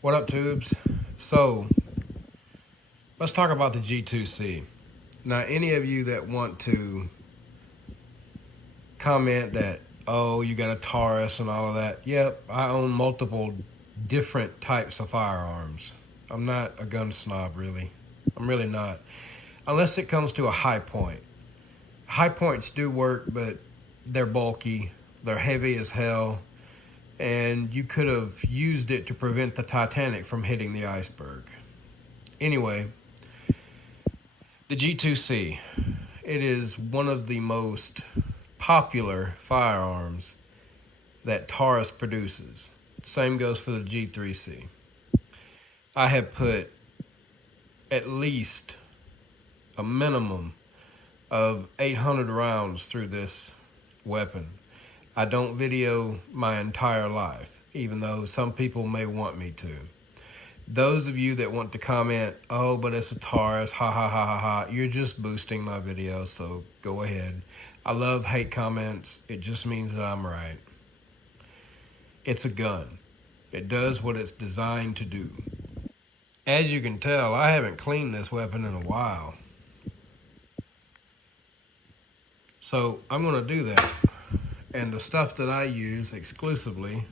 What up, tubes? So, let's talk about the G2C. Now, any of you that want to comment that, oh, you got a Taurus and all of that, yep, I own multiple different types of firearms. I'm not a gun snob, really. I'm really not. Unless it comes to a high point. High points do work, but they're bulky, they're heavy as hell, and you could have used it to prevent the Titanic from hitting the iceberg. Anyway, the G2C, it is one of the most popular firearms that Taurus produces. Same goes for the G3C. I have put at least a minimum of 800 rounds through this weapon. I don't video my entire life, even though some people may want me to. Those of you that want to comment, oh, but it's a Taurus, ha ha ha ha ha, you're just boosting my video, so go ahead. I love hate comments. It just means that I'm right. It's a gun. It does what it's designed to do. As you can tell, I haven't cleaned this weapon in a while. So I'm gonna do that. And the stuff that I use exclusively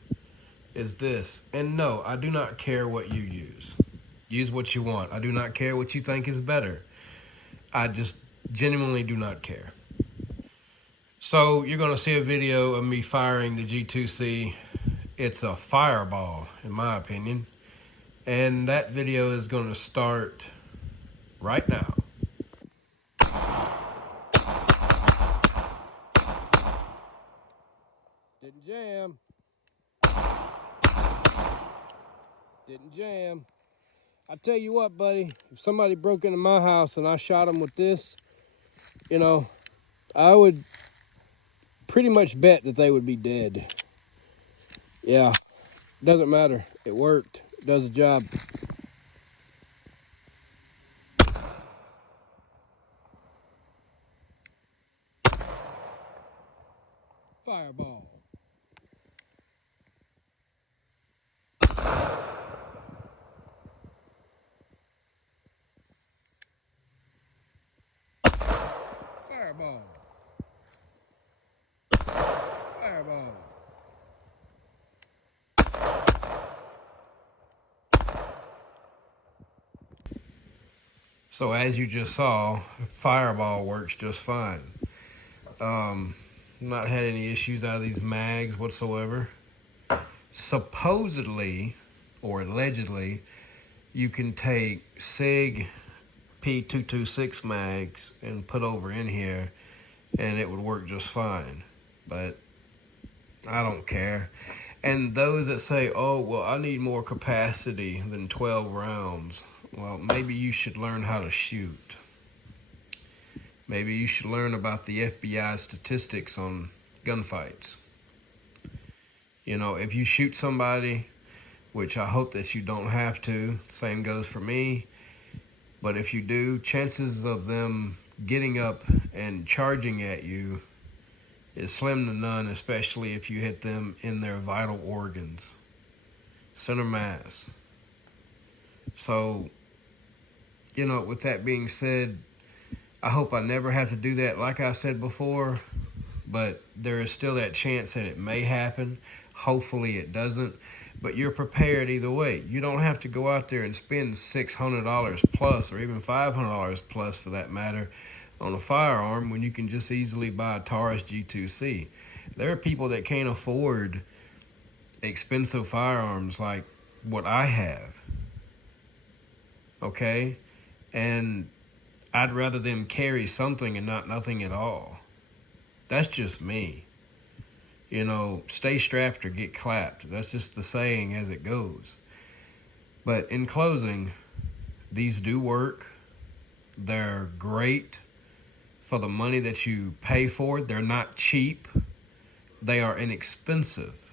is this. And no, I do not care what you use. Use what you want. I do not care what you think is better. I just genuinely do not care. So you're gonna see a video of me firing the G2C. It's a fireball, in my opinion. And that video is gonna start right now. Didn't jam. Didn't jam. I tell you what, buddy, if somebody broke into my house and I shot them with this, you know, I would pretty much bet that they would be dead. Yeah, doesn't matter. It worked. It does the job. Fireball. Fireball. Fireball. So as you just saw, fireball works just fine. Not had any issues out of these mags whatsoever. Supposedly, or allegedly, you can take SIG P226 mags and put over in here and it would work just fine, but I don't care. And those that say, oh, well, I need more capacity than 12 rounds, well, maybe you should learn how to shoot. Maybe you should learn about the FBI statistics on gunfights. You know, if you shoot somebody, which I hope that you don't have to, same goes for me, but if you do, chances of them getting up and charging at you is slim to none, especially if you hit them in their vital organs, center mass. So, you know, with that being said, I hope I never have to do that like I said before, but there is still that chance that it may happen. Hopefully it doesn't, but you're prepared either way. You don't have to go out there and spend $600 plus or even $500 plus for that matter on a firearm when you can just easily buy a Taurus G2C. There are people that can't afford expensive firearms like what I have, okay? And I'd rather them carry something and not nothing at all. That's just me. You know, stay strapped or get clapped. That's just the saying as it goes. But in closing, these do work. They're great for the money that you pay for it. They're not cheap. They are inexpensive.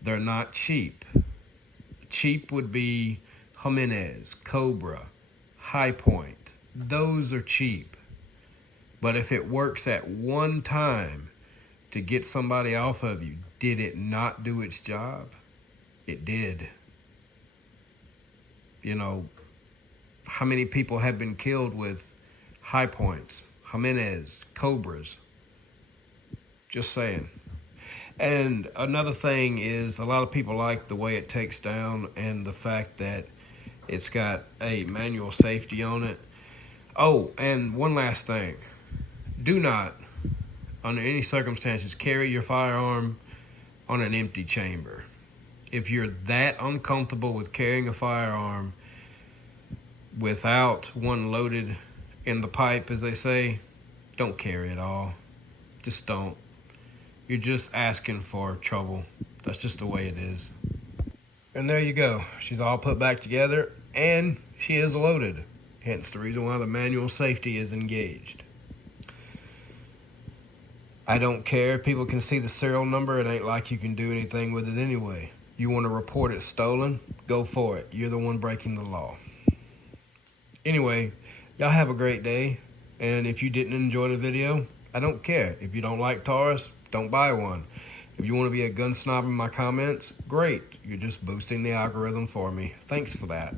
They're not cheap. Cheap would be Jimenez, Cobra, High Point. Those are cheap. But if it works at one time to get somebody off of you, did it not do its job? It did. You know, how many people have been killed with high points, Jimenez, Cobras? Just saying. And another thing is, a lot of people like the way it takes down and the fact that it's got a manual safety on it. Oh, and one last thing. Do not, under any circumstances, carry your firearm on an empty chamber. If you're that uncomfortable with carrying a firearm without one loaded in the pipe, as they say, don't carry it all. Just don't. You're just asking for trouble. That's just the way it is. And there you go. She's all put back together, and she is loaded. Hence the reason why the manual safety is engaged. I don't care. People can see the serial number. It ain't like you can do anything with it anyway. You want to report it stolen? Go for it. You're the one breaking the law. Anyway, y'all have a great day. And if you didn't enjoy the video, I don't care. If you don't like Taurus, don't buy one. If you want to be a gun snob in my comments, great. You're just boosting the algorithm for me. Thanks for that.